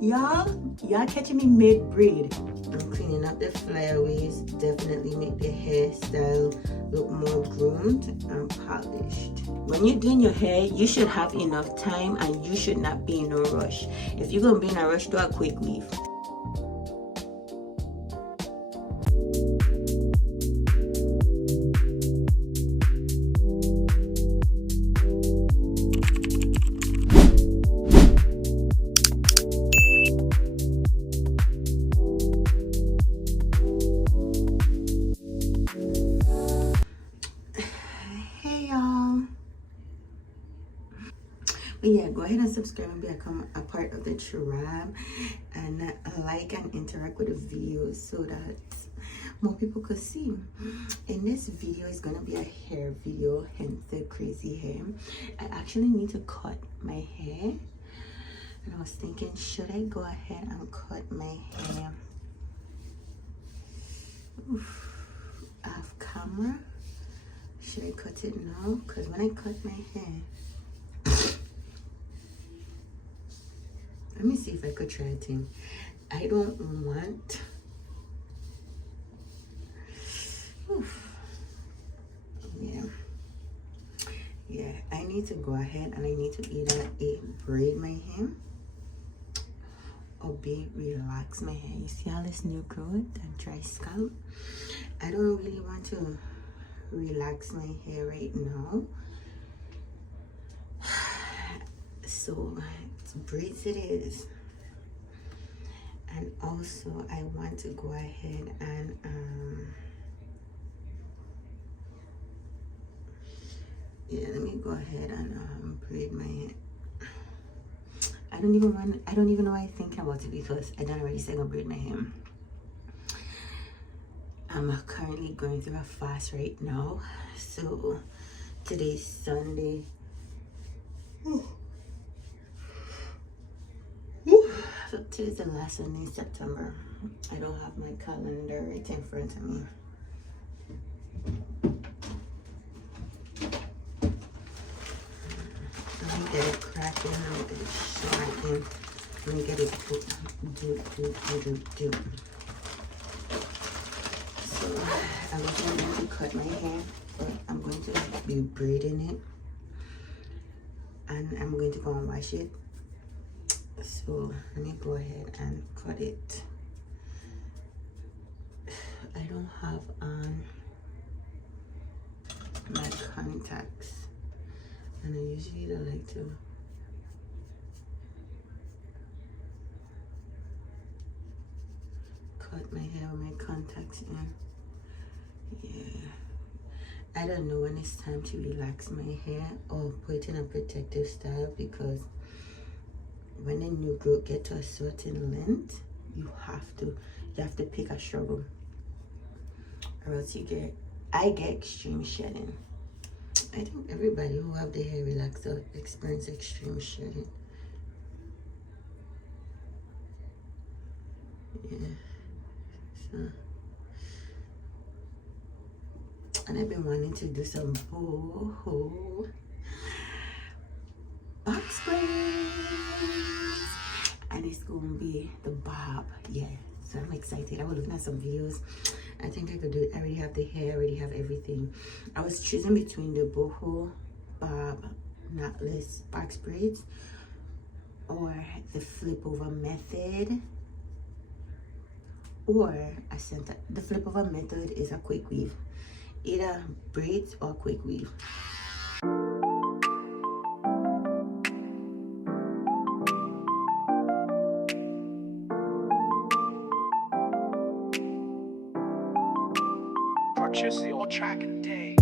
Y'all catching me mid-braid. I'm cleaning up the flyaways. Definitely make the hairstyle look more groomed and polished. When you're doing your hair, you should have enough time and you should not be in a rush. If you're gonna be in a rush, do a quick weave. But yeah, go ahead and subscribe and become a part of the tribe and like and interact with the videos so that more people could see. In this video is gonna be a hair video, hence the crazy hair. I actually need to cut my hair and I was thinking, should I go ahead and cut my hair off camera? Should I cut it now? Because when I cut my hair, let me see if I could try it in. I don't want. Yeah, I need to go ahead and I need to either braid my hair or relax my hair. You see all this new growth and dry scalp? I don't really want to relax my hair right now. So braids it is. And also I want to go ahead and yeah, let me go ahead and braid my hair. I don't even know why I'm thinking about it because I don't already say I'm gonna braid my hair. I'm currently going through a fast right now. So today's Sunday. So today's the last Sunday in September. I don't have my calendar right in front of me. Let me get it cracking. Let me get it shocking. Let me get it do. So I wasn't going to cut my hair, but I'm going to be braiding it. And I'm going to go and wash it. So let me go ahead and cut it. I don't have on my contacts, and I usually don't like to cut my hair with my contacts in. Yeah, I don't know when it's time to relax my hair or put in a protective style, because when the new growth get to a certain length, you have to pick a struggle, or else I get extreme shedding. I think everybody who have their hair relaxed experience extreme shedding. Yeah. So, and I've been wanting to do some boho box braids, and it's gonna be the bob. Yeah, so I'm excited. I was looking at some videos. I think I could do it. I already have the hair, I already have everything. I was choosing between the boho bob knotless box braids or the flip over method or a center. The flip over method is a quick weave, either braids or quick weave. Purchase your track today.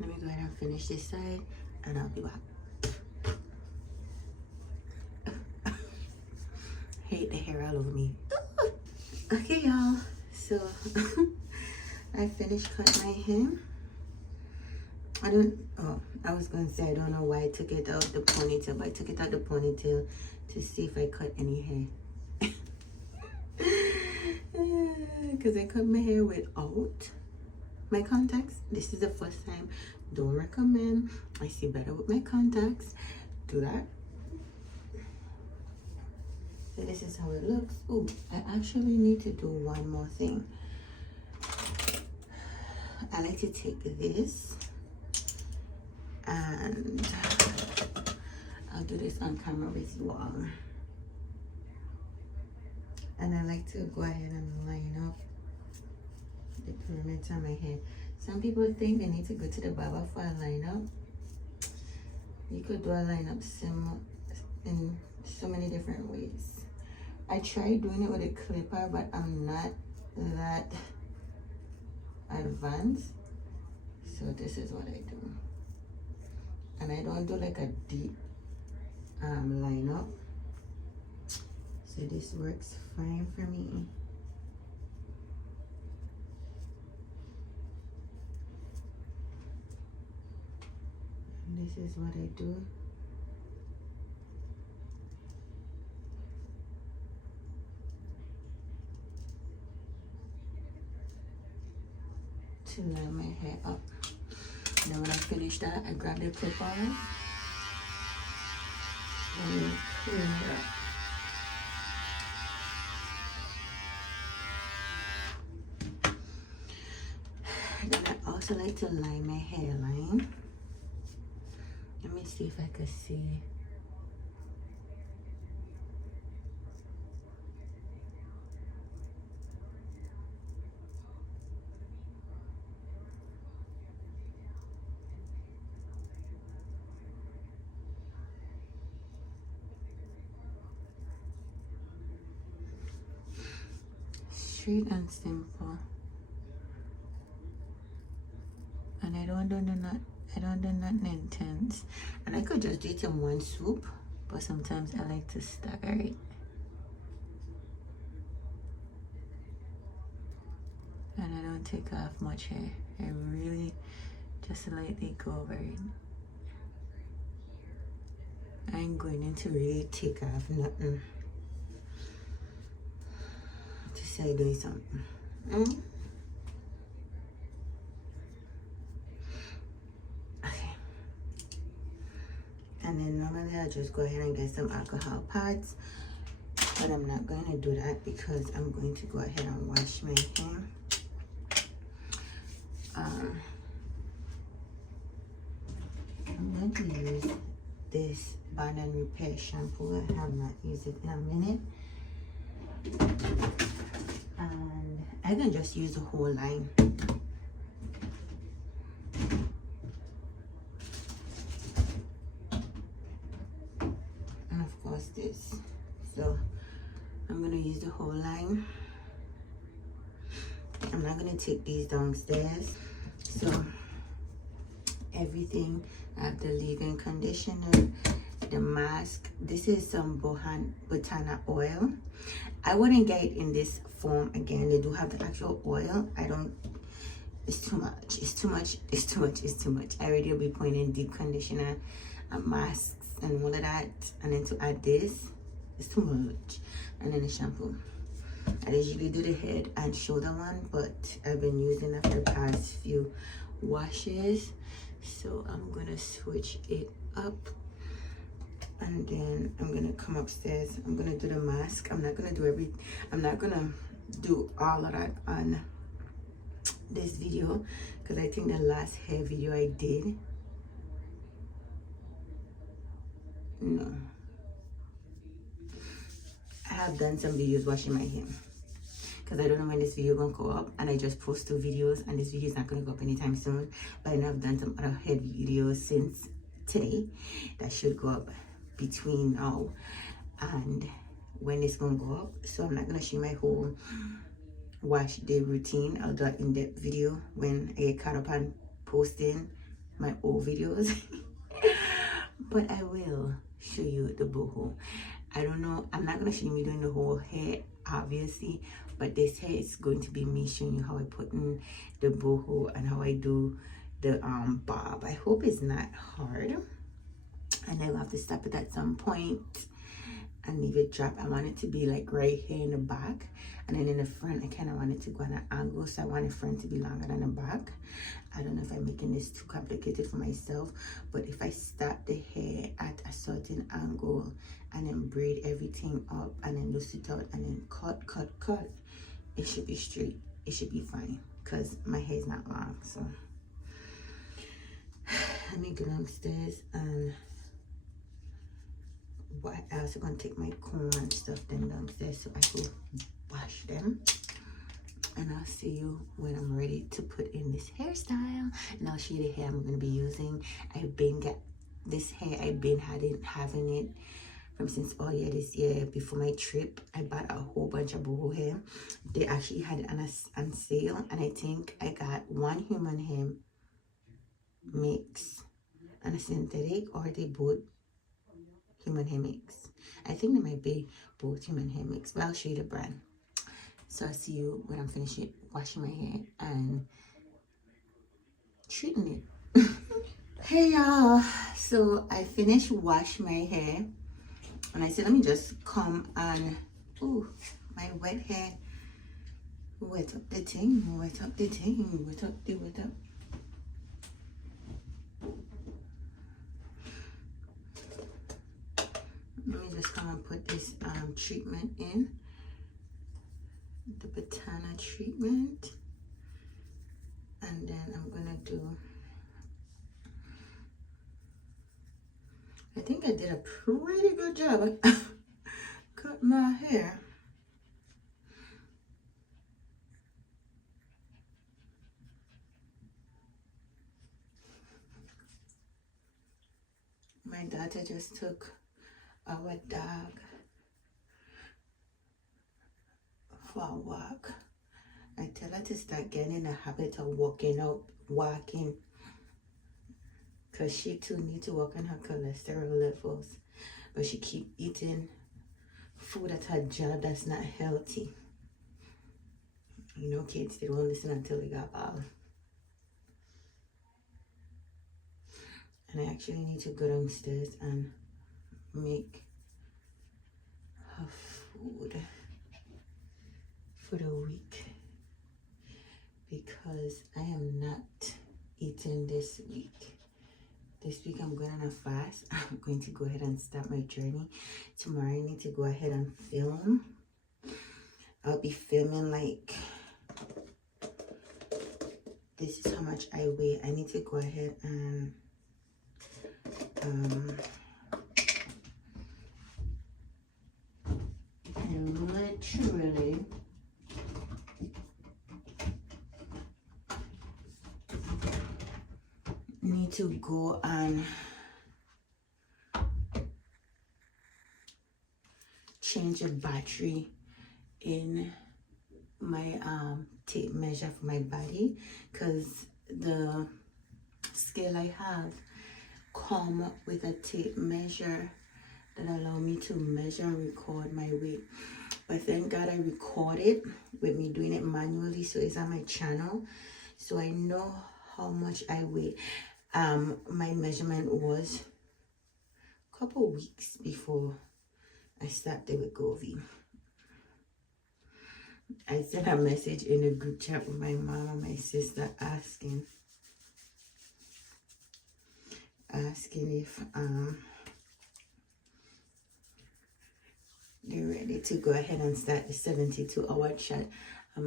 Let me go ahead and finish this side and I'll be back. Hate the hair all over me. Okay, y'all, so I finished cutting my hair. I was gonna say I don't know why I took it out the ponytail, but I took it out the ponytail to see if I cut any hair. Because I cut my hair without my contacts. This is the first time. Don't recommend. I see better with my contacts. Do that. So this is how it looks. Oh, I actually need to do one more thing. I like to take this and I'll do this on camera with you all. And I like to go ahead and line up the perimeter of my hair. Some people think they need to go to the barber for a lineup. You could do a lineup in so many different ways. I tried doing it with a clipper, but I'm not that advanced. So this is what I do. And I don't do like a deep lineup. So this works fine for me. And this is what I do. To line my hair up. Now when I finish that, I grab the clip on and clean it up. Then I also like to line my hairline. Let me see if I can see. Straight and simple. And I don't do nothing intense. And I could just do it in one swoop, but sometimes I like to stagger it. And I don't take off much hair. I really just lightly go over it. I ain't going into really take off nothing. To say doing something. And then normally I just go ahead and get some alcohol pads, but I'm not going to do that because I'm going to go ahead and wash my hair. I'm going to use this Bond and Repair shampoo. I have not used it in a minute. And I can just use the whole line. This, so I'm gonna use the whole line. I'm not gonna take these downstairs. So everything, I have the leave-in conditioner, the mask. This is some Botana oil. I wouldn't get it in this form again. They do have the actual oil. It's too much. It's too much. It's too much. It's too much. I already will be putting in deep conditioner and masks and all of that, and then to add this, it's too much. And then the shampoo. I usually do the head and shoulder one, but I've been using it for the past few washes, so I'm gonna switch it up. And then I'm gonna come upstairs. I'm gonna do the mask. I'm not gonna do all of that on this video, because I think the last hair video I did, no, I have done some videos washing my hair, because I don't know when this video gonna go up, and I just post 2 videos, and this video is not gonna go up anytime soon. But I know I've done some other hair videos since today that should go up between now and when it's gonna go up. So I'm not gonna show my whole wash day routine. I'll do an in-depth video when I get caught up on posting my old videos. But I will show you the boho. I don't know, I'm not gonna show you doing the whole hair obviously, but this hair is going to be me showing you how I put in the boho and how I do the bob. I hope it's not hard, and I'll have to stop it at some point and leave it drop. I want it to be like right here in the back, and then in the front I kind of want it to go on an angle, so I want the front to be longer than the back. I don't know if I'm making this too complicated for myself, but if I start the hair at a certain angle and then braid everything up and then loose it out and then cut, it should be straight. It should be fine because my hair is not long. So let me go downstairs, and I also gonna take my comb and stuff then downstairs so I can wash them. And I'll see you when I'm ready to put in this hairstyle, and I'll show you the hair I'm gonna be using. I've been having it from since all year this year. Before my trip, I bought a whole bunch of boho hair. They actually had it on sale, and I think I got one human hair mix and a synthetic, or they both human hair mix. I think they might be both human hair mix, but I'll show you the brand. So I'll see you when I'm finished washing my hair and treating it. Hey y'all, so I finished washing my hair, and I said let me just come and my wet hair, wet up the thing. Let me just come and put this treatment in, the Botana treatment, and then I'm gonna do, I think I did a pretty good job. I cut my hair. My daughter just took our dog for a walk. I tell her to start getting in the habit of walking, because she too needs to work on her cholesterol levels, but she keep eating food at her job that's not healthy. You know, kids, they won't listen until they got old. And I actually need to go downstairs and make her food for the week, because I am not eating this week. This week I'm going on a fast. I'm going to go ahead and start my journey. Tomorrow I need to go ahead and film. I'll be filming like, this is how much I weigh. I need to go ahead and literally need to go and change a battery in my tape measure for my body, because the scale I have come with a tape measure that allow me to measure and record my weight. But thank God I recorded with me doing it manually, so it's on my channel, so I know how much I weigh. My measurement was a couple weeks before I started with Govi. I sent a message in a group chat with my mom and my sister asking if they're ready to go ahead and start the 72-hour chat. I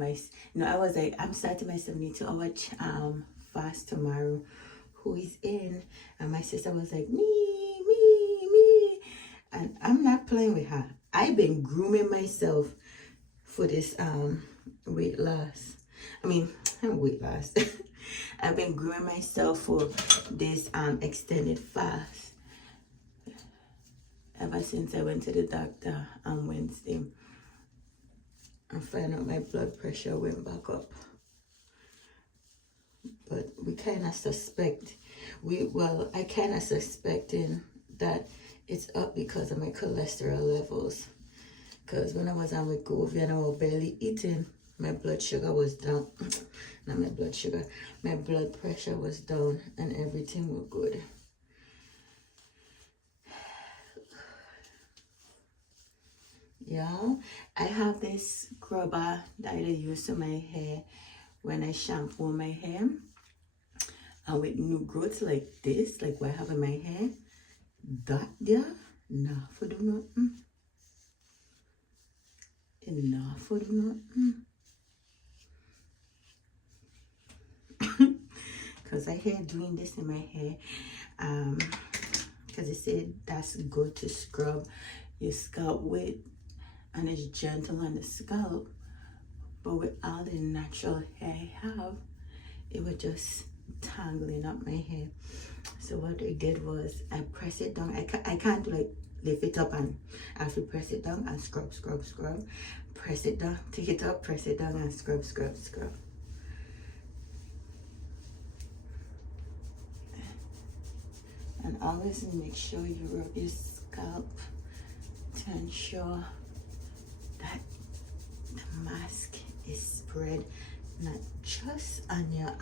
was like, I'm starting my 72-hour fast tomorrow. Who is in? And my sister was like, me. And I'm not playing with her. I've been grooming myself for this weight loss. Weight loss. I've been grooming myself for this extended fast ever since I went to the doctor on Wednesday and found out my blood pressure went back up. But we kind of suspect, I kind of suspecting that It's up because of my cholesterol levels. Because when I was on Wegovy and I was barely eating, my blood sugar was down. Not my blood sugar. My blood pressure was down and everything was good. Yeah, I have this scrubber that I use to my hair when I shampoo my hair. And with new growth like this, like what I have in my hair, that there, nah, for do nothing. Enough for do nothing. Because I hate doing this in my hair. Because they said that's good to scrub your scalp with. And it's gentle on the scalp. But with all the natural hair I have, it was just tangling up my hair. So what I did was I press it down. I can't like lift it up, and I have to press it down and scrub, scrub, scrub. Press it down, take it up, press it down and scrub, scrub, scrub. And always make sure you rub your scalp to ensure that the mask is spread not just on your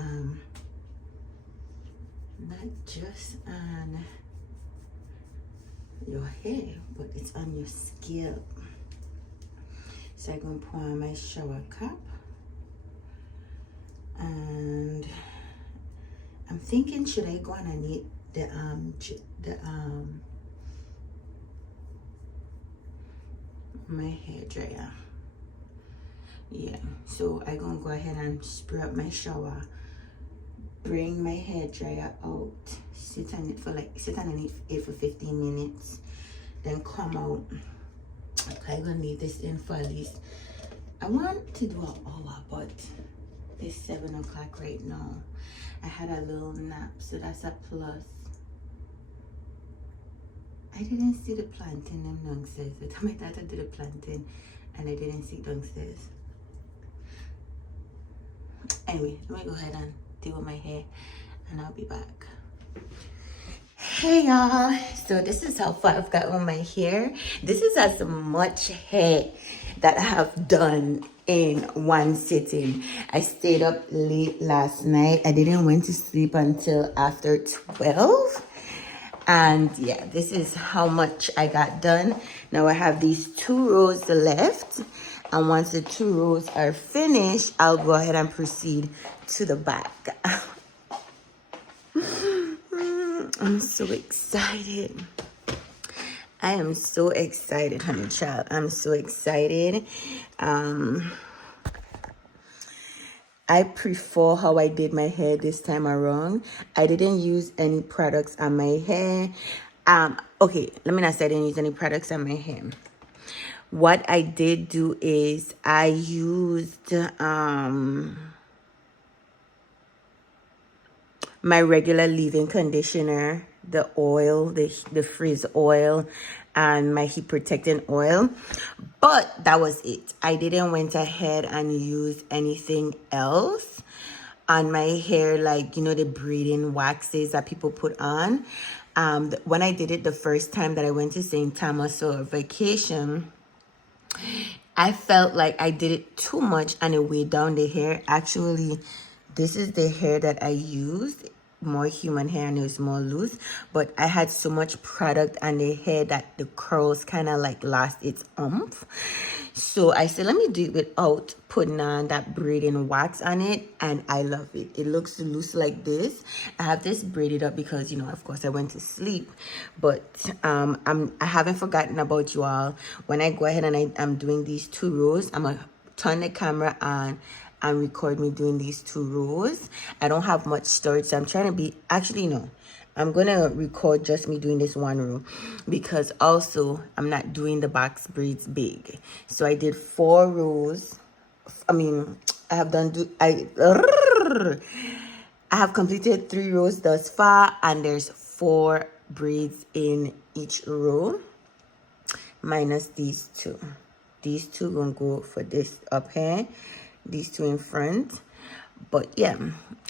not just on your hair, but it's on your scalp. So I'm gonna pour on my shower cap, and I'm thinking, should I go underneath the my hair dryer? Yeah, so I'm gonna go ahead and spray up my shower, bring my hair dryer out, sit on it for 15 minutes, then come out. Okay, I'm gonna leave this in for at least, I want to do an hour, but it's 7 o'clock right now. I had a little nap, so that's a plus. I didn't see the planting them downstairs. The time I thought I did the planting and I didn't see downstairs. Anyway, let me go ahead and deal with my hair and I'll be back. Hey y'all, so this is how far I've got with my hair. This is as much hair that I have done in one sitting. I stayed up late last night. I didn't went to sleep until after 12. And yeah, this is how much I got done. Now I have these 2 rows left. And once the 2 rows are finished, I'll go ahead and proceed to the back. I'm so excited. I am so excited, honey child. I'm so excited. I prefer how I did my hair this time around. I didn't use any products on my hair. Okay, let me not say I didn't use any products on my hair. What I did do is I used my regular leave-in conditioner, the oil, the frizz oil, and my heat protecting oil. But that was it. I didn't went ahead and use anything else on my hair, like, you know, the braiding waxes that people put on. When I did it the first time that I went to St. Thomas or vacation, I felt like I did it too much and it weighed down the hair. Actually, this is the hair that I used, more human hair, and it was more loose. But I had so much product on the hair that the curls kind of like lost its oomph. So I said, let me do it without putting on that braiding wax on it, and I love it. It looks loose like this. I have this braided up because, you know, of course I went to sleep, but I haven't forgotten about you all. When I go ahead and I'm doing these 2 rows, I'm gonna turn the camera on and record me doing these 2 rows. I don't have much storage, so I'm trying to be, actually no, I'm gonna record just me doing this 1 row, because also I'm not doing the box braids big. So I did 4 rows. I have completed 3 rows thus far, and there's 4 braids in each row, minus these 2. These 2 gonna go for this up here, these 2 in front. But yeah,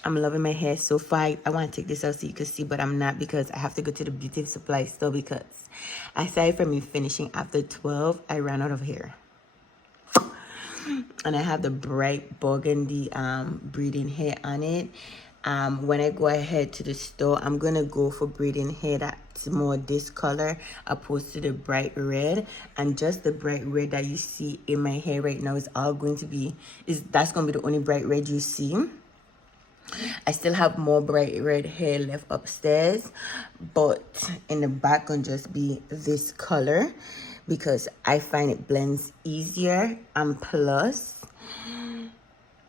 I'm loving my hair so far. I want to take this out so you can see, but I'm not, because I have to go to the beauty supply store, because aside from me finishing after 12, I ran out of hair. And I have the bright burgundy braiding hair on it. When I go ahead to the store, I'm gonna go for braiding hair that's more this color opposed to the bright red. And just the bright red that you see in my hair right now is all going to be, that's gonna be the only bright red you see. I still have more bright red hair left upstairs, but in the back gonna just be this color, because I find it blends easier, and plus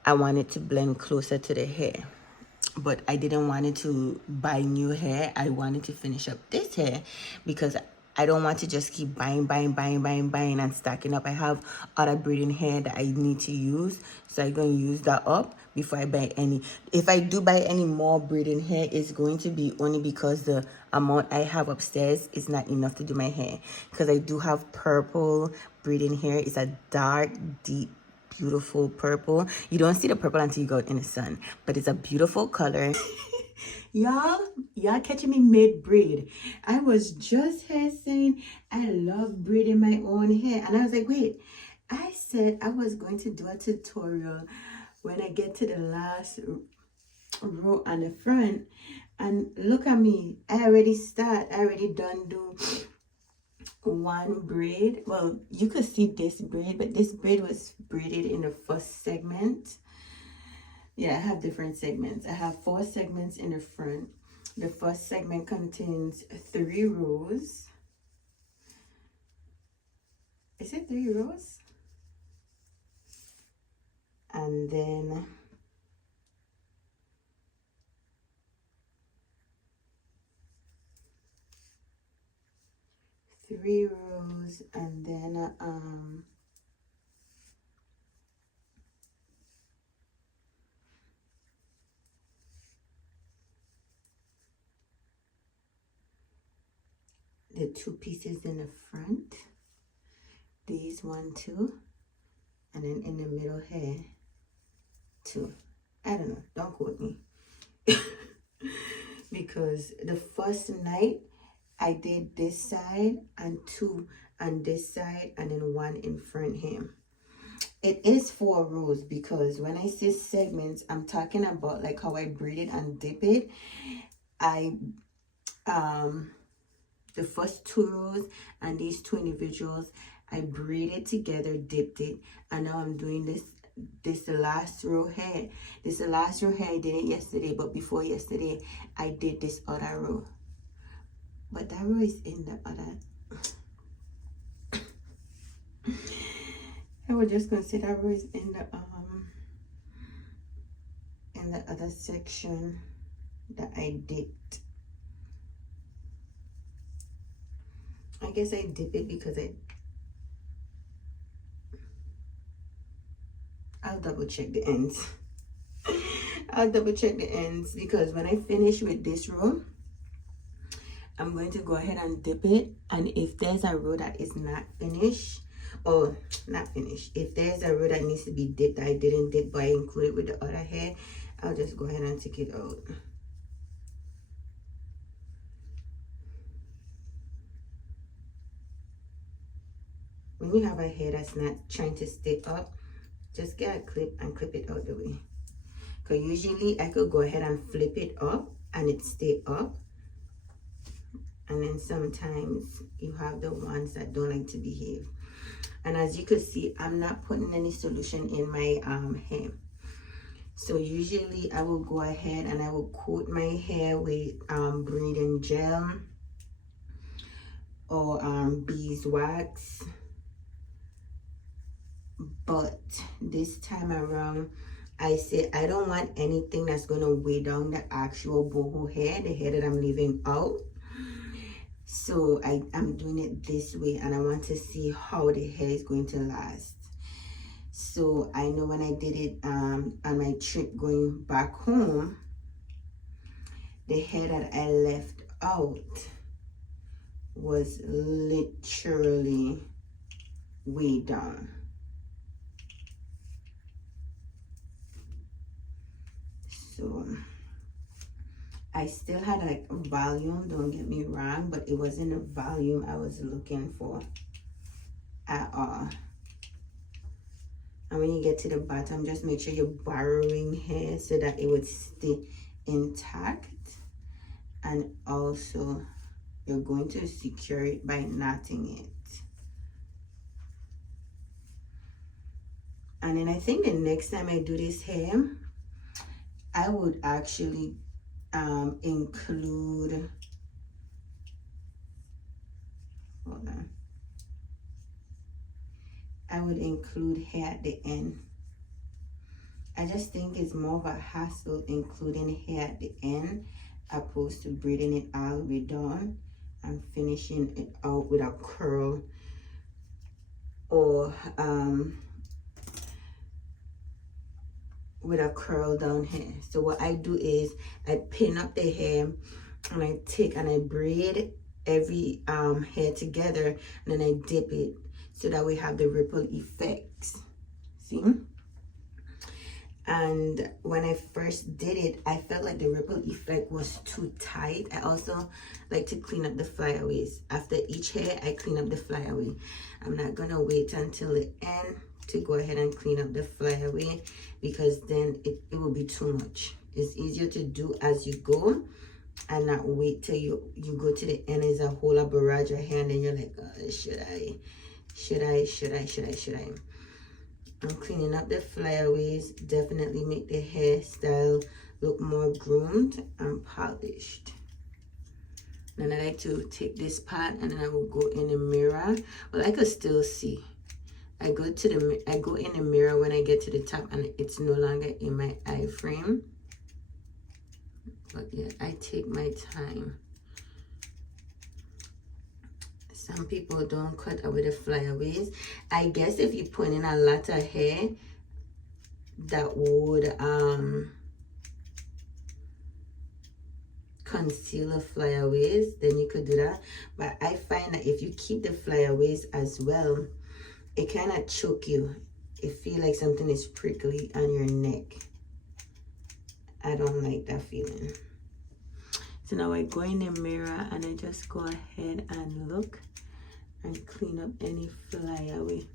I want it to blend closer to the hair. But I didn't want it to buy new hair. I wanted to finish up this hair, because I don't want to just keep buying and stacking up. I have other braiding hair that I need to use, so I'm going to use that up before I buy any. If I do buy any more braiding hair, it's going to be only because the amount I have upstairs is not enough to do my hair, because I do have purple braiding hair. It's a dark, deep, beautiful purple. You don't see the purple until you go out in the sun, but it's a beautiful color. y'all catching me mid braid. I was just here saying I love braiding my own hair, and I was like, wait, I said I was going to do a tutorial when I get to the last row on the front, and look at me, I already done do one braid. Well, you could see this braid, but this braid was braided in the first segment. Yeah, I have different segments. I have 4 segments in the front. The first segment contains 3 rows. Is it 3 rows? And then three rows, and then the 2 pieces in the front, these 1, 2, and then in the middle here 2. I don't know, don't quote me. Because the first night I did this side and 2 on this side, and then 1 in front here. It is 4 rows, because when I say segments, I'm talking about like how I braid it and dip it. I the first 2 rows and these 2 individuals, I braided together, dipped it, and now I'm doing this last row here. This the last row here. I did it yesterday, but before yesterday I did this other row, but that row is in the other. I would just consider that row is in the other section that I dipped. I guess I dip it because I'll double check the ends. I'll double check the ends, because when I finish with this row, I'm going to go ahead and dip it. And if there's a row that is not finished, or not finished, if there's a row that needs to be dipped that I didn't dip but I included with the other hair, I'll just go ahead and take it out. When you have a hair that's not trying to stay up, just get a clip and clip it out the way. Because usually I could go ahead and flip it up and it stay up. And then sometimes you have the ones that don't like to behave. And as you can see, I'm not putting any solution in my hair. So usually I will go ahead and I will coat my hair with braiding gel or beeswax. But this time around, I say I don't want anything that's going to weigh down the actual boho hair, the hair that I'm leaving out. So I'm doing it this way, and I want to see how the hair is going to last. So I know when I did it on my trip going back home, the hair that I left out was literally way down. So I still had like volume, don't get me wrong, but it wasn't the volume I was looking for at all. And when you get to the bottom, just make sure you're borrowing hair so that it would stay intact. And also you're going to secure it by knotting it. And then I think the next time I do this hair, I would actually include, hold on, I would include hair at the end. I just think it's more of a hassle including hair at the end opposed to braiding it all the way down and finishing it out with a curl or with a curl down hair. So what I do is I pin up the hair and I take and I braid every hair together, and then I dip it so that we have the ripple effects. See? And when I first did it, I felt like the ripple effect was too tight. I also like to clean up the flyaways. After each hair, I clean up the flyaway. I'm not gonna wait until the end to go ahead and clean up the flyaway, because then it will be too much. It's easier to do as you go and not wait till you go to the end. There's a whole barrage of hair and then you're like, should I? I'm cleaning up the flyaways. Definitely make the hairstyle look more groomed and polished. Then I like to take this part and then I will go in the mirror. Well, I could still see. I go in the mirror when I get to the top and it's no longer in my eye frame. But yeah, I take my time. Some people don't cut away the flyaways. I guess if you put in a lot of hair, that would conceal the flyaways, then you could do that. But I find that if you keep the flyaways as well, it kind of choke you. It feels like something is prickly on your neck. I don't like that feeling. So now I go in the mirror and I just go ahead and look and clean up any flyaway.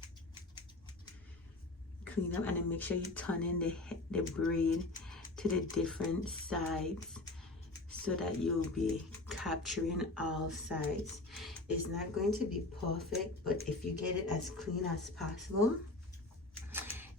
Clean up and then make sure you turn in the braid to the different sides so that you'll be capturing all sides. It's not going to be perfect, but if you get it as clean as possible,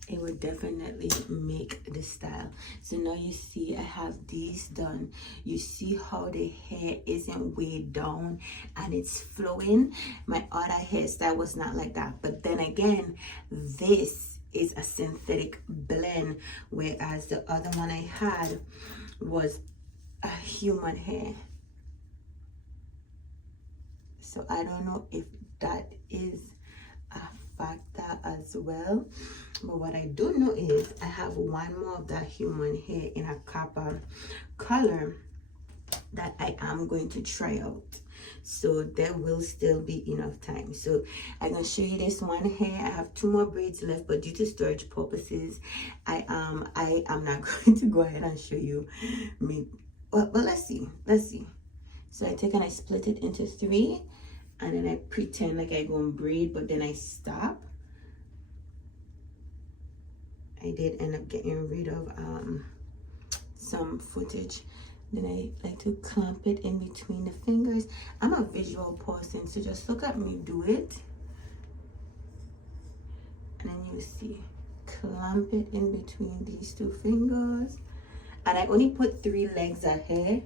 it will definitely make the style. So now you see I have these done. You see how the hair isn't weighed down and it's flowing. My other hairstyle was not like that, but then again, this is a synthetic blend, whereas the other one I had was a human hair. So I don't know if that is a factor as well, but what I do know is I have one more of that human hair in a copper color that I am going to try out, so there will still be enough time. So I'm gonna show you this one hair. I have 2 more braids left, but due to storage purposes, I am not going to go ahead and show you me. But let's see. So I take and I split it into 3, and then I pretend like I go and braid, but then I stop. I did end up getting rid of some footage. Then I like to clamp it in between the fingers. I'm a visual person, so just look at me do it. And then you see, clamp it in between these 2 fingers. And I only put 3 legs of hair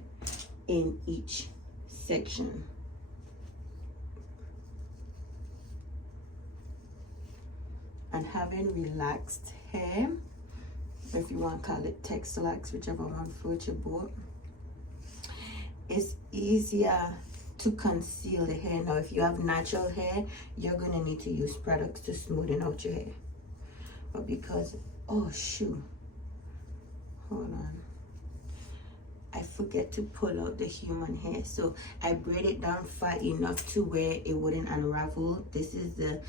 in each section. And having relaxed hair, or if you want to call it textilax, whichever one floats your boat, it's easier to conceal the hair. Now, if you have natural hair, you're going to need to use products to smoothen out your hair. But because, oh shoot, hold on, I forget to pull out the human hair. So I braid it down far enough to where it wouldn't unravel. This is the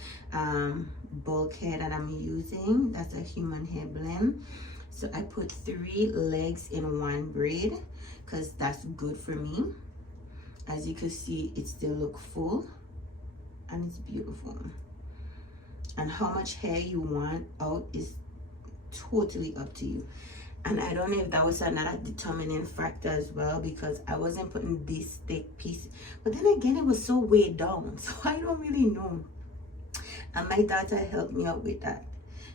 bulk hair that I'm using. That's a human hair blend. So I put 3 legs in one braid because that's good for me. As you can see, it still look full and it's beautiful. And how much hair you want out is totally up to you. And I don't know if that was another determining factor as well, because I wasn't putting this thick piece, but then again it was so weighed down, so I don't really know. And my daughter helped me out with that.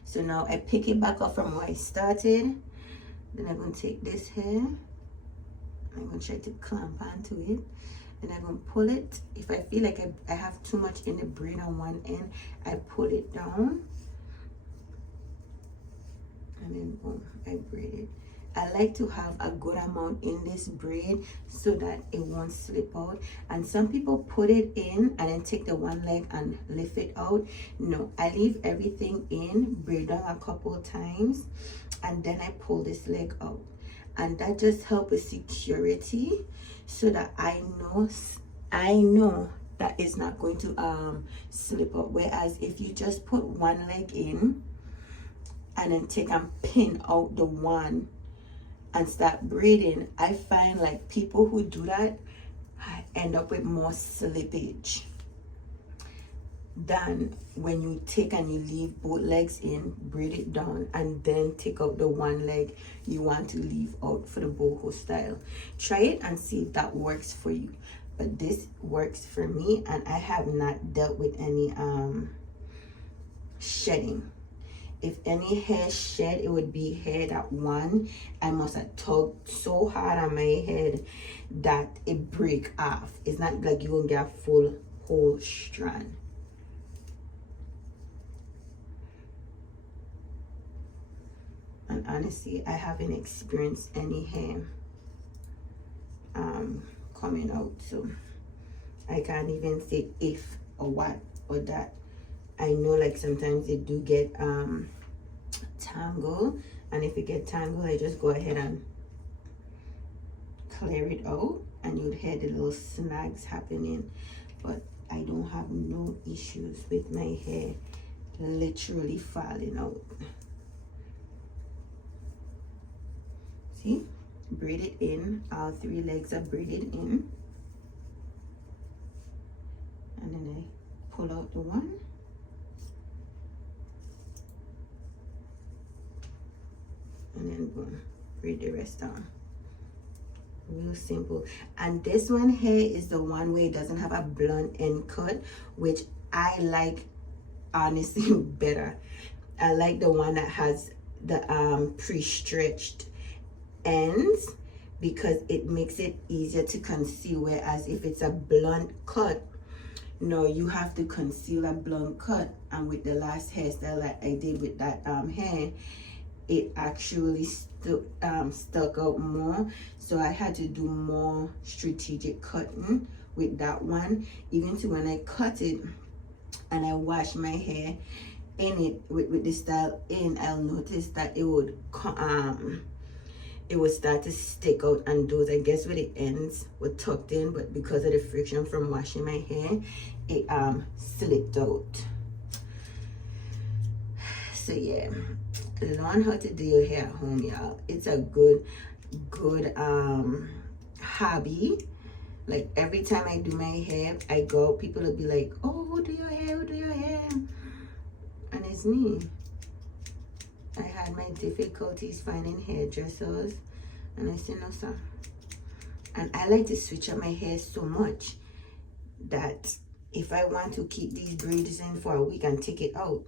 So now I pick it back up from where I started. Then I'm going to take this hair, I'm going to try to clamp onto it, and I'm going to pull it. If I feel like I have too much in the braid on one end, I pull it down, and then boom, I braid it. I like to have a good amount in this braid so that it won't slip out. And some people put it in and then take the one leg and lift it out. No, I leave everything in, braid down a couple of times, and then I pull this leg out. And that just helps with security, so that I know that it's not going to slip out. Whereas if you just put one leg in and then take and pin out the one and start braiding, I find like people who do that end up with more slippage than when you take and you leave both legs in, braid it down, and then take out the one leg you want to leave out for the boho style. Try it and see if that works for you. But this works for me, and I have not dealt with any shedding. If any hair shed, it would be hair that one, I must have tugged so hard on my head that it break off. It's not like you will get a full whole strand. And honestly, I haven't experienced any hair coming out, so I can't even say if or what or that. I know like sometimes they do get tangled, and if it get tangled, I just go ahead and clear it out, and you'd hear the little snags happening. But I don't have no issues with my hair literally falling out. See, braid it in. All 3 legs are braided in, and then I pull out the one, and then boom, braid the rest down. Real simple. And this one here is the one where it doesn't have a blunt end cut, which I like honestly better. I like the one that has the pre-stretched ends, because it makes it easier to conceal. Whereas if it's a blunt cut, no, you have to conceal a blunt cut. And with the last hairstyle that I did with that hair, it actually stuck out more, so I had to do more strategic cutting with that one. Even to when I cut it and I wash my hair in it with the style in, I'll notice that it would start to stick out, and those, I guess, where the ends were tucked in, but because of the friction from washing my hair, it slipped out. So yeah, learn how to do your hair at home, y'all. It's a good hobby. Like every time I do my hair, I go, people will be like, oh, who do your hair, who do your hair? And it's me. I had my difficulties finding hairdressers, and I said, no sir. And I like to switch up my hair so much that if I want to keep these braids in for a week and take it out,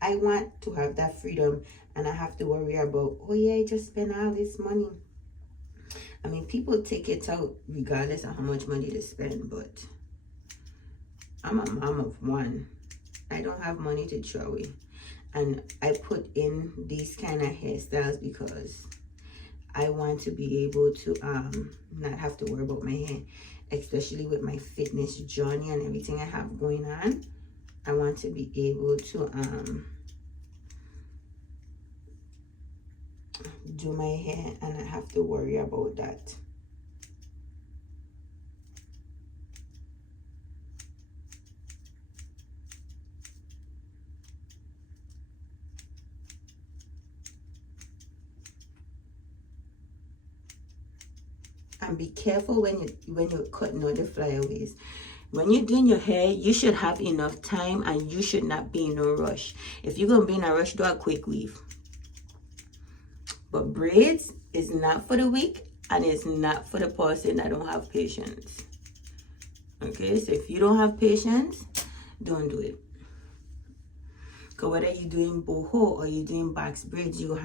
I want to have that freedom, and I have to worry about, oh yeah, I just spent all this money. I mean, people take it out regardless of how much money they spend, but I'm a mom of one. I don't have money to throw away. And I put in these kind of hairstyles because I want to be able to not have to worry about my hair, especially with my fitness journey and everything I have going on. I want to be able to do my hair and not have to worry about that. And be careful when you're cutting out the flyaways. When you're doing your hair, you should have enough time and you should not be in a rush. If you're gonna be in a rush, do a quick weave. But braids is not for the weak and it's not for the person that don't have patience. Okay, so if you don't have patience, don't do it. Because whether you're doing boho or you're doing box braids, you're gonna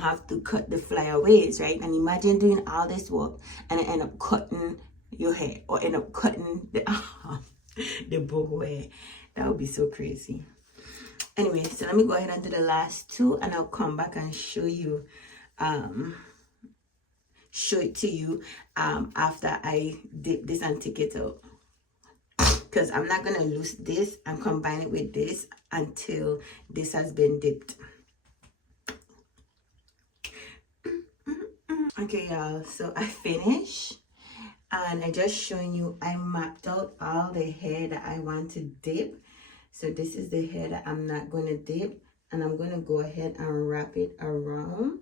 have to cut the flyaways, right? And imagine doing all this work and end up cutting your hair or end up cutting the the boho hair. That would be so crazy. Anyway, so let me go ahead and do the last two, and I'll come back and show it to you after I dip this and take it out. Because I'm not gonna lose this and combine it with this until this has been dipped. Okay, y'all, so I finished and I just showing you I mapped out all the hair that I want to dip. So this is the hair that I'm not going to dip, and I'm going to go ahead and wrap it around.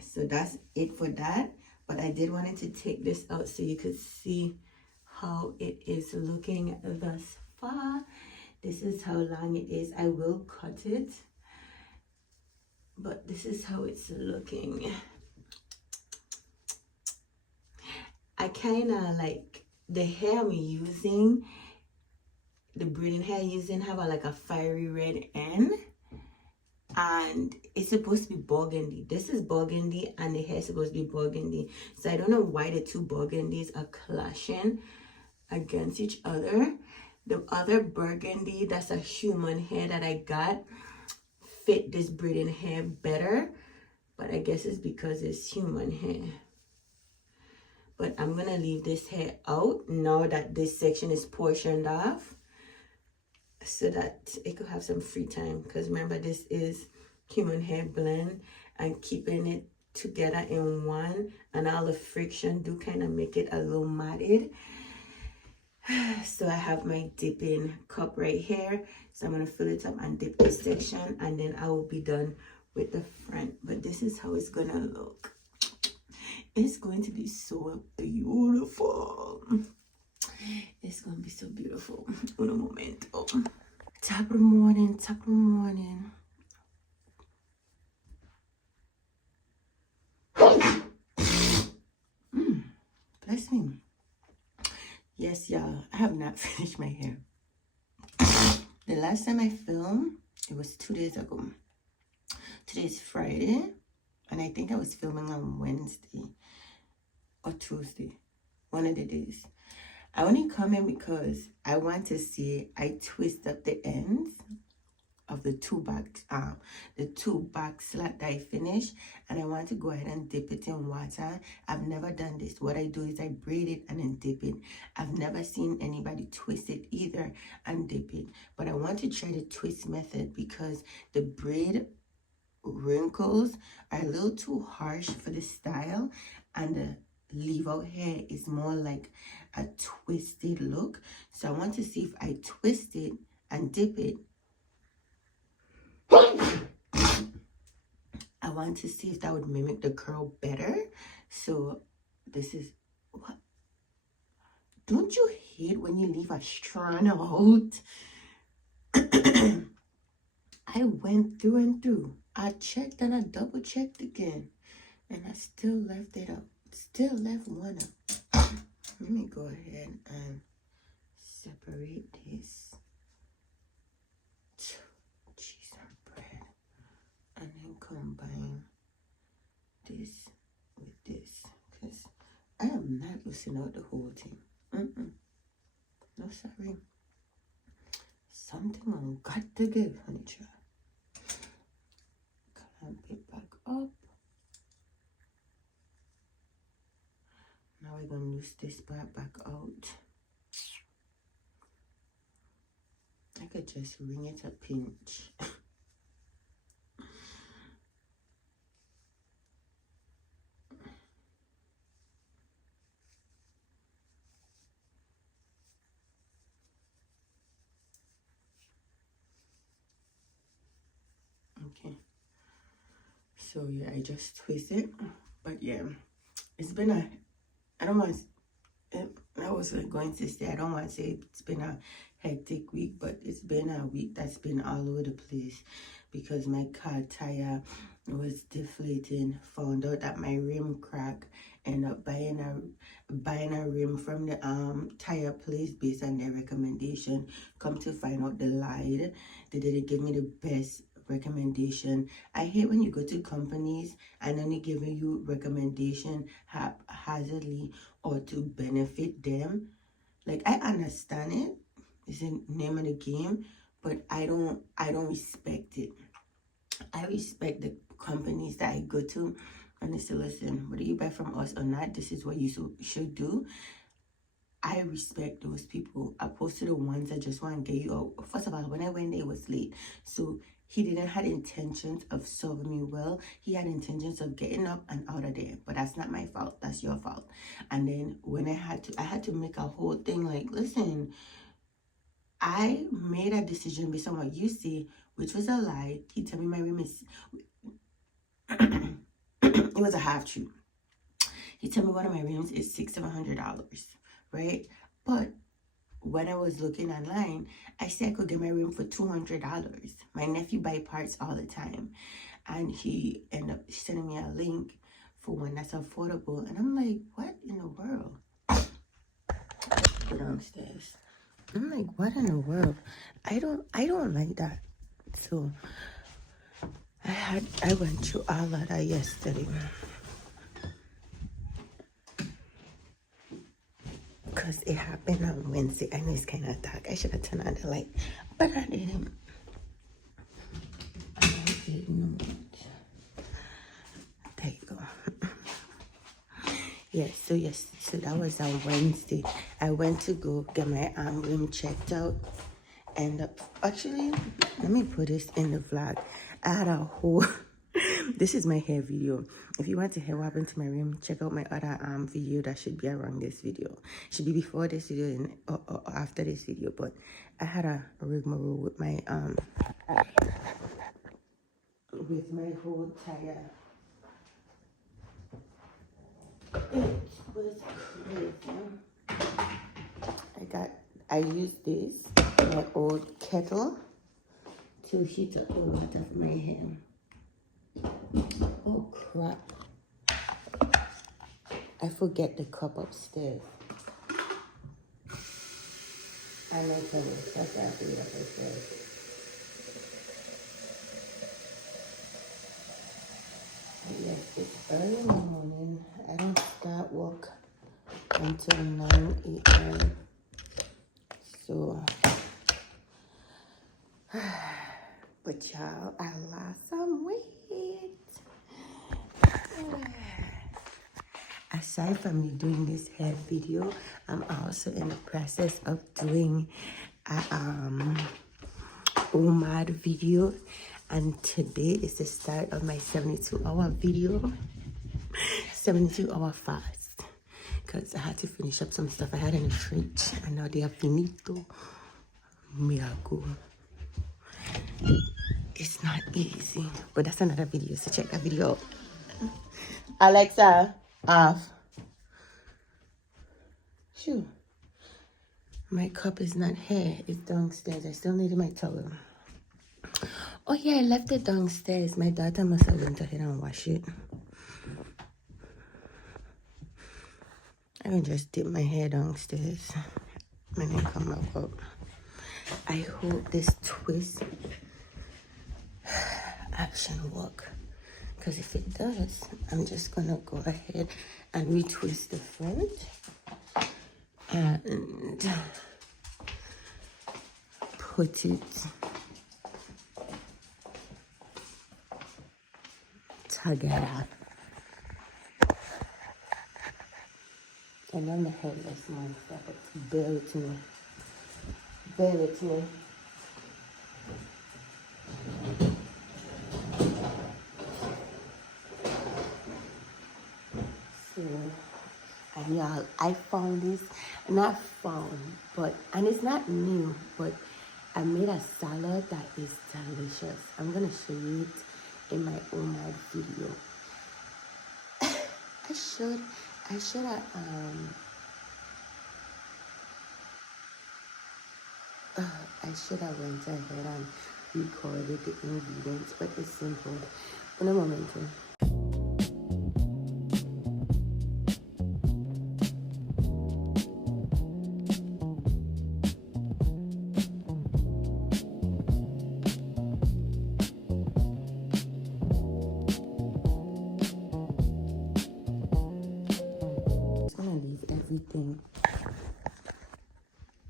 So that's it for that. But I did wanted to take this out so you could see how it is looking thus far. This is how long it is. I will cut it, but this is how it's looking. I kind of like the hair I'm using, the braiding hair I'm using have a fiery red end. And it's supposed to be burgundy. This is burgundy and the hair is supposed to be burgundy. So I don't know why the two burgundies are clashing against each other. The other burgundy, that's a human hair that I got, fit this braiding hair better. But I guess it's because it's human hair. But I'm going to leave this hair out now that this section is portioned off, so that it could have some free time. Because remember, this is human hair blend, and keeping it together in one and all the friction do kind of make it a little matted. So I have my dipping cup right here, so I'm going to fill it up and dip this section, and then I will be done with the front. But this is how it's gonna look. It's going to be so beautiful. It's going to be so beautiful. Un momento. Top of the morning, top of the morning. Bless me. Yes, y'all, I have not finished my hair. The last time I filmed, it was 2 days ago. Today is Friday, and I think I was filming on Wednesday or Tuesday, one of the days. I only come in because I want to see I twist up the ends of the two back slat that I finished, and I want to go ahead and dip it in water. I've never done this. What I do is I braid it and then dip it. I've never seen anybody twist it either and dip it, but I want to try the twist method because the braid wrinkles are a little too harsh for the style, and the leave out hair is more like a twisted look. So I want to see if I twist it and dip it. I want to see if that would mimic the curl better. So this is what. Don't you hate when you leave a strand out? I went through and through. I checked and I double checked again, and I still left it up. Still left one up. Let me go ahead and separate this. Cheese and bread. And then combine this with this. Because I am not losing out the whole thing. No, sorry. Something I've got to give, honey child. Clamp it back up. Now we're going to do twist this part back out. I could just ring it a pinch. Okay, so yeah, I just twist it. But yeah, it's been a, I don't want to, I was going to say, I don't want to say it's been a hectic week, but it's been a week that's been all over the place because my car tire was deflating. Found out that my rim cracked. Ended up buying a rim from the tire place based on their recommendation. Come to find out, they lied. They didn't give me the best recommendation. I hate when you go to companies and only giving you recommendation haphazardly or to benefit them. Like, I understand it, it's the name of the game, but I don't respect it. I respect the companies that I go to and they say, listen, whether you buy from us or not, this is what you should do. I respect those people opposed to the ones that just want to get you out. First of all, when I went there, it was late. So he didn't have intentions of serving me well. He had intentions of getting up and out of there. But that's not my fault. That's your fault. And then when I had to make a whole thing like, listen, I made a decision based on what you see, which was a lie. He told me my room is... it was a half truth. He told me one of my rims is $600-700, right? But when I was looking online, I said I could get my rim for $200. My nephew buy parts all the time, and he ended up sending me a link for one that's affordable, and I'm like, what in the world? Go downstairs. I'm like, what in the world? I don't like that. So I went through all of that yesterday. Because it happened on Wednesday. I know it's kind of dark. I should have turned on the light. But I didn't. I did not. There you go. Yes, so that was on Wednesday. I went to go get my arm rim checked out. And actually, let me put this in the vlog. I had a whole... This is my hair video. If you want to hear what happened to my rim, check out my other video that should be around this video. Should be before this video and or after this video. But I had a rigmarole with my whole tire. It was crazy. I used this, my old kettle, to heat up the water for my hair. Oh crap. I forget the cup upstairs. I know tennis. That's why I have to get up upstairs. Yes, it's early in the morning. I don't start work until 9 a.m. So, but y'all, I lost some weight. Aside from me doing this hair video, I'm also in the process of doing a OMAD video, and today is the start of my 72-hour video, 72-hour fast, because I had to finish up some stuff I had in the fridge, and now they are finito. Miracle. It's not easy, but that's another video, so check that video out. Alexa, off. Shoo. My cup is not here. It's downstairs. I still need my towel. Oh yeah, I left it downstairs. My daughter must have went ahead and washed it. I can just dip my hair downstairs and then come back up. I hope this twist action work. Because if it does, I'm just gonna go ahead and retwist the front and put it together. And I'm the headless monster, but bear with me. Bear with me. So, and y'all, I found this, not found, but, and it's not new, but I made a salad that is delicious. I'm gonna show you it in my own video. I should have, I should have went ahead and recorded the ingredients, but it's simple. In a moment.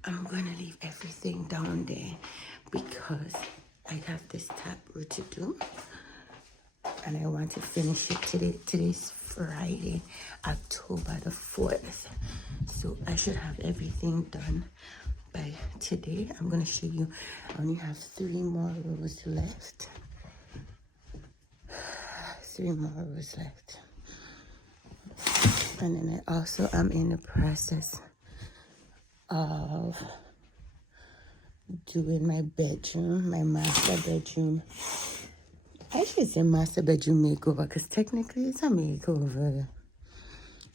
I'm gonna leave everything down there because I have this tap root to do and I want to finish it today. Today's Friday, October the 4th. So I should have everything done by today. I'm gonna show you, I only have 3 more rows left. 3 more rows left. And then I also am in the process of doing my bedroom, my master bedroom. I should say master bedroom makeover because technically it's a makeover.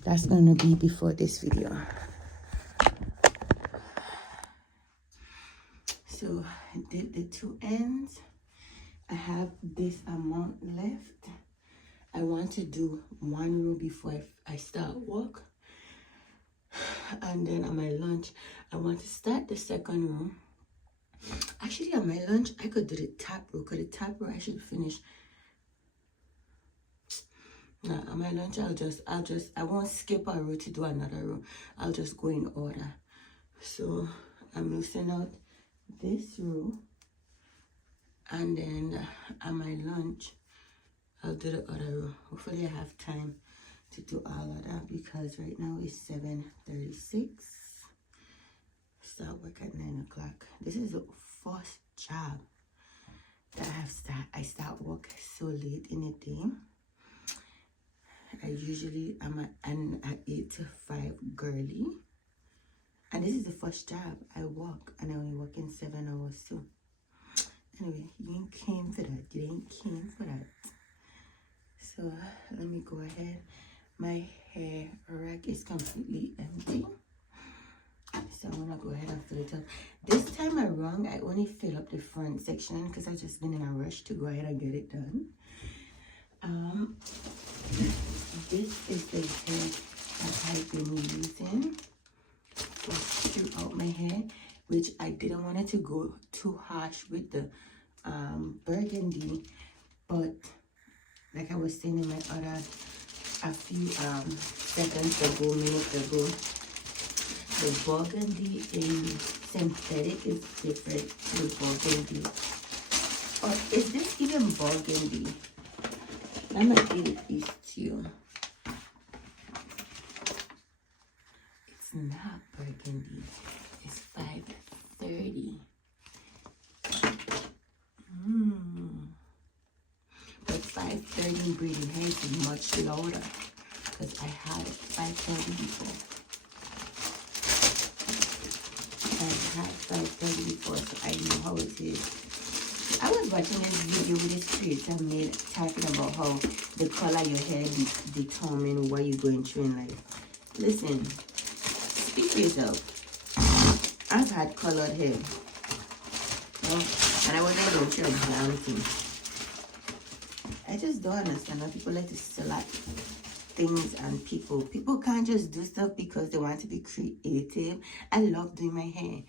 That's gonna be before this video. So I did the 2 ends. I have this amount left. I want to do 1 row before I start work. And then on my lunch, I want to start the 2nd row. Actually, on my lunch, I could do the top row. Because the top row, I should finish. No, on my lunch, I won't skip a row to do another row. I'll just go in order. So, I'm loosening out this row. And then on my lunch, I'll do the other row. Hopefully, I have time to do all of that because right now it's 7:36. Start work at 9 o'clock. This is the first job that I start work so late in the day. I usually am at 8 to 5 girly. And this is the first job I work and I only work in 7 hours too. Anyway, you ain't came for that. You ain't came for that. So let me go ahead. My hair rack is completely empty. So I'm gonna go ahead and fill it up. This time around, I only fill up the front section because I've just been in a rush to go ahead and get it done. This is the hair that I've been using throughout my hair, which I didn't want it to go too harsh with the burgundy, but like I was saying in my other a few minutes ago, the burgundy in synthetic is different to burgundy. Or is this even burgundy? I'm gonna get it these two. It's not burgundy. It's 530. But 530 braiding hair is much louder because I had 530 before. I had 530 before, so I know how it is. I was watching this video with this creator made talking about how the color of your hair determine what you're going through in life. Listen, speak for yourself. I've had colored hair, and I wasn't going through a brown thing. I just don't understand how people like to select things and people. People can't just do stuff because they want to be creative. I love doing my hair.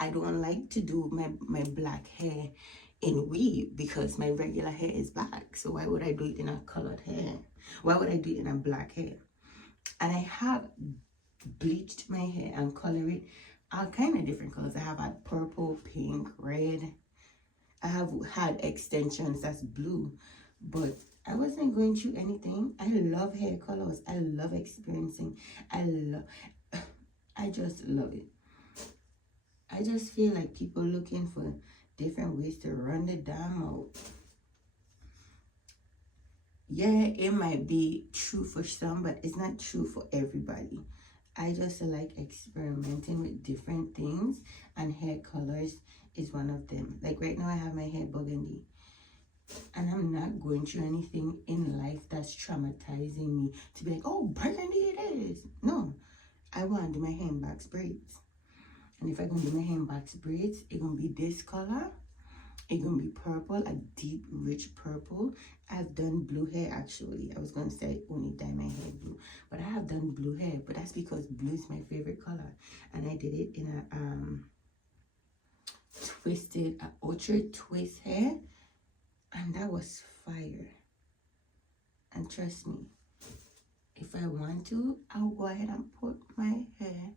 I don't like to do my black hair in weave because my regular hair is black. So why would I do it in a colored hair? Why would I do it in a black hair? And I have bleached my hair and colored it all kind of different colors. I have had purple, pink, red. I have had extensions that's blue, but I wasn't going through anything. I love hair colors. I love experiencing. I just love it. I just feel like people looking for different ways to run the damn out. Yeah, it might be true for some, but it's not true for everybody. I just like experimenting with different things, and hair colors is one of them. Like right now I have my hair burgundy, and I'm not going through anything in life that's traumatizing me to be like, oh, burgundy it is. No, I want to do my hair in box braids. And if I'm going to do my hair in box braids, it's going to be this color. It's going to be purple, a deep, rich purple. I've done blue hair, actually. I was going to say I only dye my hair blue. But I have done blue hair. But that's because blue is my favorite color. And I did it in a twisted, ultra twist hair. And that was fire. And trust me, if I want to, I'll go ahead and put my hair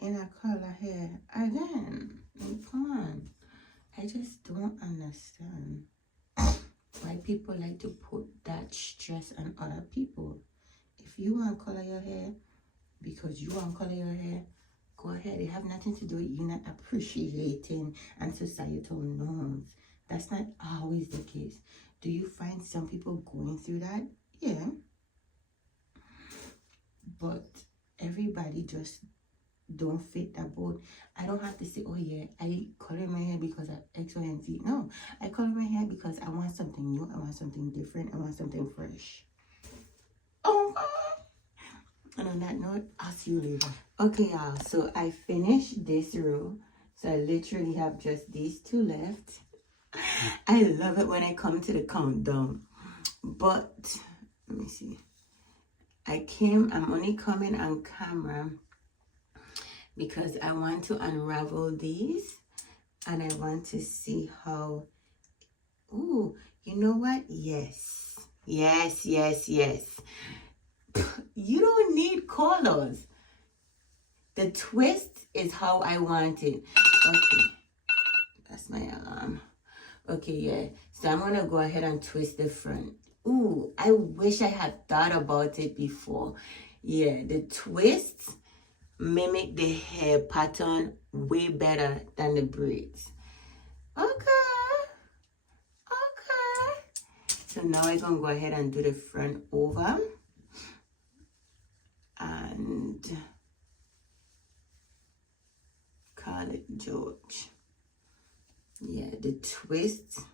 in a color hair again. Like, come on. I just don't understand why people like to put that stress on other people. If you want to color your hair because you want to color your hair, go ahead. It have nothing to do with you not appreciating and societal norms. That's not always the case. Do you find some people going through that? Yeah. But everybody just don't fit that boat. I don't have to say, oh yeah, I color my hair because of X, Y, and Z. No, I color my hair because I want something new. I want something different. I want something fresh. Oh, and on that note, I'll see you later. Okay, y'all. So I finished this row. So I literally have just these two left. I love it when I come to the countdown. But let me see. I'm only coming on camera because I want to unravel these and I want to see how, ooh, you know what? Yes. Yes, yes, yes. You don't need colors. The twist is how I want it. Okay. That's my alarm. Okay, yeah. So I'm going to go ahead and twist the front. Ooh, I wish I had thought about it before. Yeah, the twists mimic the hair pattern way better than the braids. Okay. So now I'm going to go ahead and do the front over. And call it George. Yeah, the twists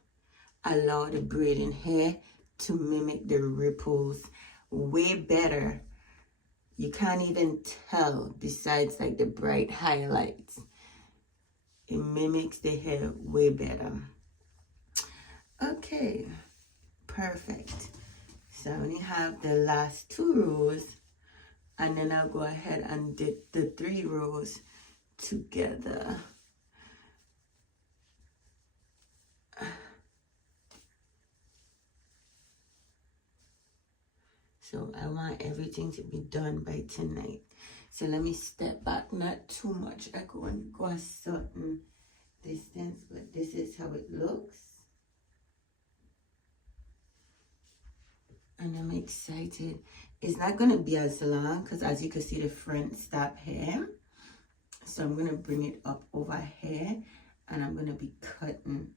allow the braiding hair to mimic the ripples way better. You can't even tell besides like the bright highlights. It mimics the hair way better. Okay, perfect. So I only have the last 2 rows, and then I'll go ahead and dip the 3 rows together. So I want everything to be done by tonight. So let me step back, not too much. I go a certain distance, but this is how it looks. And I'm excited. It's not going to be as long because as you can see, the front stop here. So I'm going to bring it up over here and I'm going to be cutting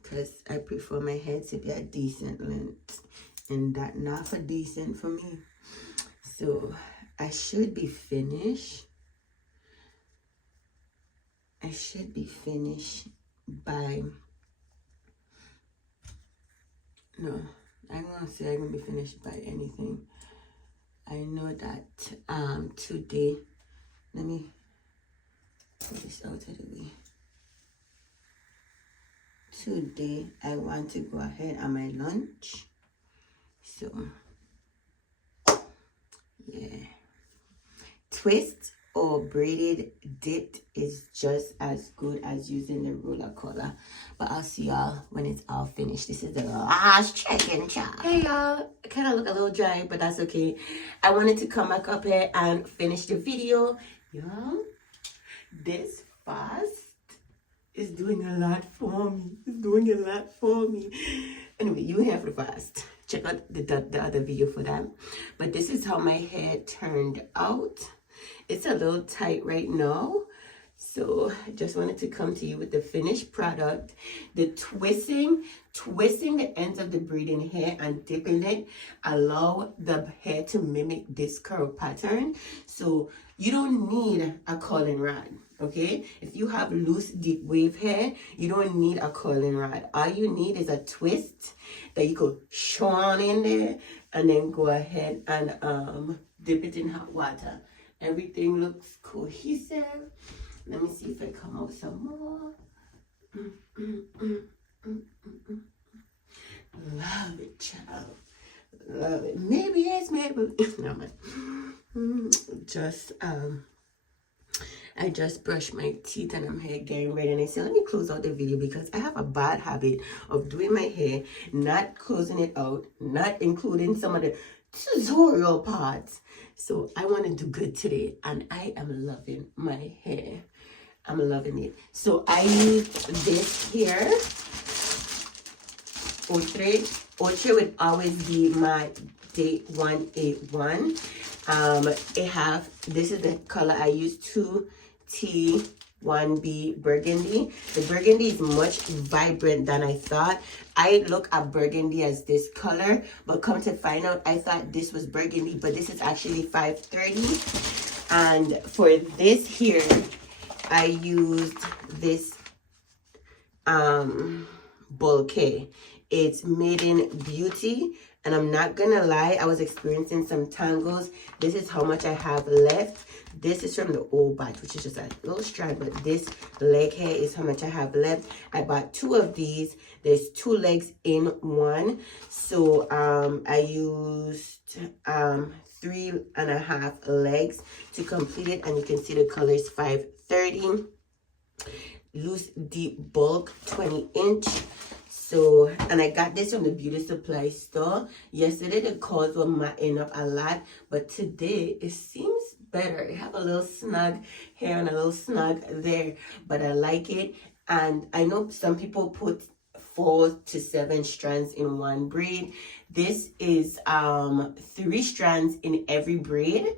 because I prefer my hair to be a decent length. And that not for decent for me. So I should be finished. I should be finished by, no, I'm gonna say I'm gonna be finished by anything. I know that today, let me put this out of the way. Today I want to go ahead on my lunch. So, yeah. Twist or braided dipped is just as good as using the roller color. But I'll see y'all when it's all finished. This is the last check-in job. Hey y'all, I kind of look a little dry, but that's okay. I wanted to come back up here and finish the video. Y'all, this fast is doing a lot for me. It's doing a lot for me. Anyway, you here for the fast. check out the other video for that. But this is how my hair turned out. It's a little tight right now, so I just wanted to come to you with the finished product. The twisting the ends of the braiding hair and dipping it allow the hair to mimic this curl pattern. So you don't need a curling rod, okay? If you have loose deep wave hair, you don't need a curling rod. All you need is a twist that you could show on in there and then go ahead and dip it in hot water. Everything looks cohesive. Let me see if I come out some more. Love it, child. Love it. Maybe it's maybe. No, man. I just brushed my teeth and I'm here getting ready. And I said, let me close out the video because I have a bad habit of doing my hair, not closing it out, not including some of the tutorial parts. So I want to do good today, and I am loving my hair. I'm loving it. So I use this here. Otre would always be my date 181. This is the color I use, 2T1B burgundy. The burgundy is much vibrant than I thought. I look at burgundy as this color, but come to find out, I thought this was burgundy, but this is actually 530. And for this here, I used this bouquet. It's made in Beauty, and I'm not gonna lie, I was experiencing some tangles. This is how much I have left. This is from the old batch, which is just a little strand, but this leg hair is how much I have left. I bought 2 of these. There's 2 legs in one. So I used 3.5 legs to complete it, and you can see the color is 530. Loose deep bulk 20-inch. So, and I got this from the beauty supply store. Yesterday the cords were matting up a lot, but today it seems better. I have a little snug here and a little snug there, but I like it. And I know some people put 4 to 7 strands in one braid. This is 3 strands in every braid.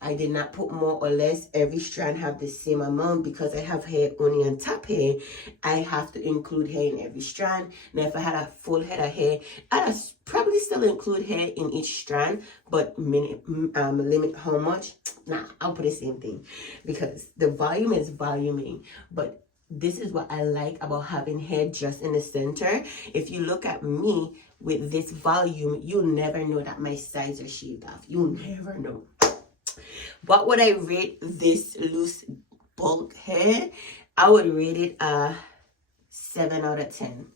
I did not put more or less. Every strand have the same amount because I have hair only on top hair. I have to include hair in every strand. Now, if I had a full head of hair, I'd probably still include hair in each strand, but limit how much. Nah, I'll put the same thing because the volume is voluming. But this is what I like about having hair just in the center. If you look at me with this volume, you'll never know that my sides are shaved off. You'll never know. What would I rate this loose bulk hair? I would rate it a 7 out of 10.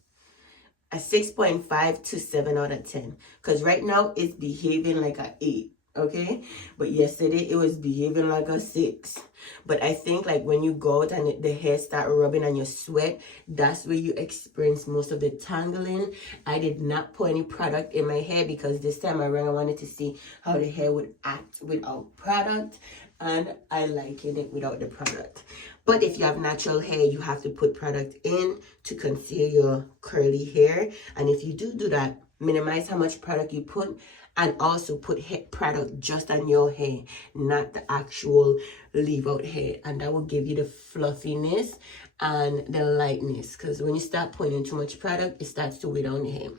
A 6.5 to 7 out of 10. Because right now it's behaving like a 8. Okay? But yesterday it was behaving like a 6. But I think like when you go out and the hair start rubbing and you sweat, that's where you experience most of the tangling. I did not put any product in my hair because this time around I wanted to see how the hair would act without product, and I like it without the product. But if you have natural hair, you have to put product in to conceal your curly hair. And if you do that, minimize how much product you put, and also put hair product just on your hair, not the actual leave out hair. And that will give you the fluffiness and the lightness. Because when you start putting in too much product, it starts to weigh down your hair.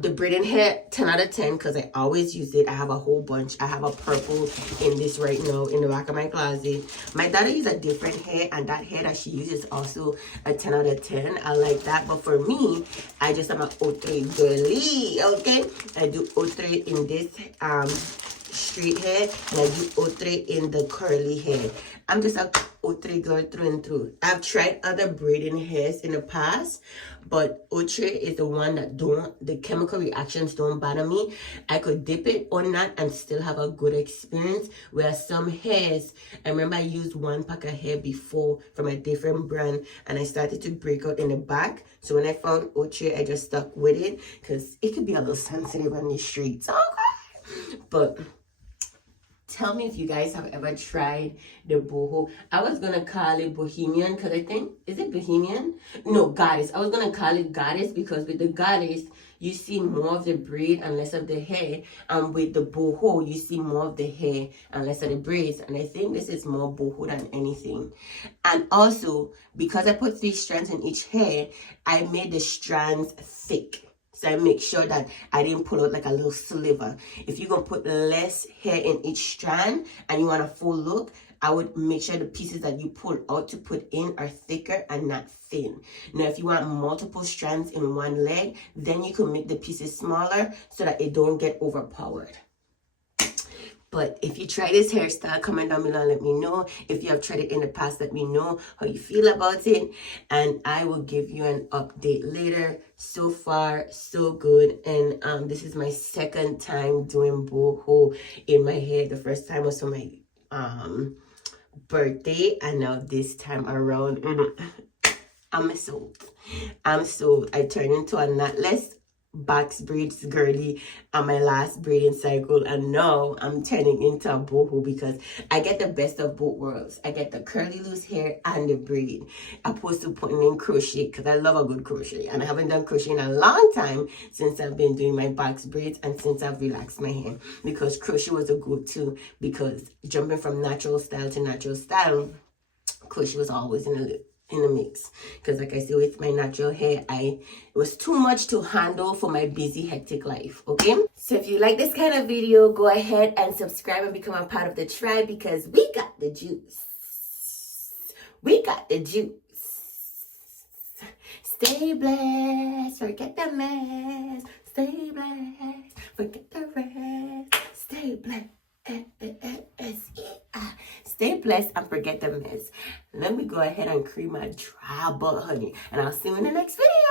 The braiding hair, 10 out of 10 because I always use it. I have a whole bunch. I have a purple in this right now in the back of my closet. My daughter uses a different hair, and that hair that she uses also a 10 out of 10. I like that, but for me, I just am an outre girly. Okay, I do outre in this straight hair, and I do outre in the curly hair. I'm just a outre girl through and through. I've tried other braiding hairs in the past, but outre is the one that the chemical reactions don't bother me. I could dip it or not and still have a good experience. Whereas some hairs, I remember I used one pack of hair before from a different brand, and I started to break out in the back. So when I found outre, I just stuck with it because it could be a little sensitive on the streets. Okay, but tell me if you guys have ever tried the boho. I was going to call it bohemian because I think, is it bohemian? No, goddess. I was going to call it goddess because with the goddess, you see more of the braid and less of the hair. And with the boho, you see more of the hair and less of the braids. And I think this is more boho than anything. And also, because I put 3 strands in each hair, I made the strands thick. So I make sure that I didn't pull out like a little sliver. If you're going to put less hair in each strand and you want a full look, I would make sure the pieces that you pull out to put in are thicker and not thin. Now, if you want multiple strands in one leg, then you can make the pieces smaller so that it don't get overpowered. But if you try this hairstyle, comment down below and let me know. If you have tried it in the past, let me know how you feel about it. And I will give you an update later. So far, so good. And this is my second time doing boho in my hair. The first time was for my birthday. And now this time around, I'm sold. I turned into a knotless box braids girly on my last braiding cycle, and now I'm turning into a boho because I get the best of both worlds. I get the curly loose hair and the braid, opposed to putting in crochet, because I love a good crochet, and I haven't done crochet in a long time since I've been doing my box braids and since I've relaxed my hair, because crochet was a go-to, because jumping from natural style to natural style, crochet was always in the mix, because like I said, with my natural hair, it was too much to handle for my busy hectic life. Okay, so if you like this kind of video, go ahead and subscribe and become a part of the tribe, because we got the juice. Stay blessed, forget the mess. Stay blessed, forget the rest. Stay blessed. Stay blessed and forget the mess. Let me go ahead and cream my dry butt, honey, and I'll see you in the next video.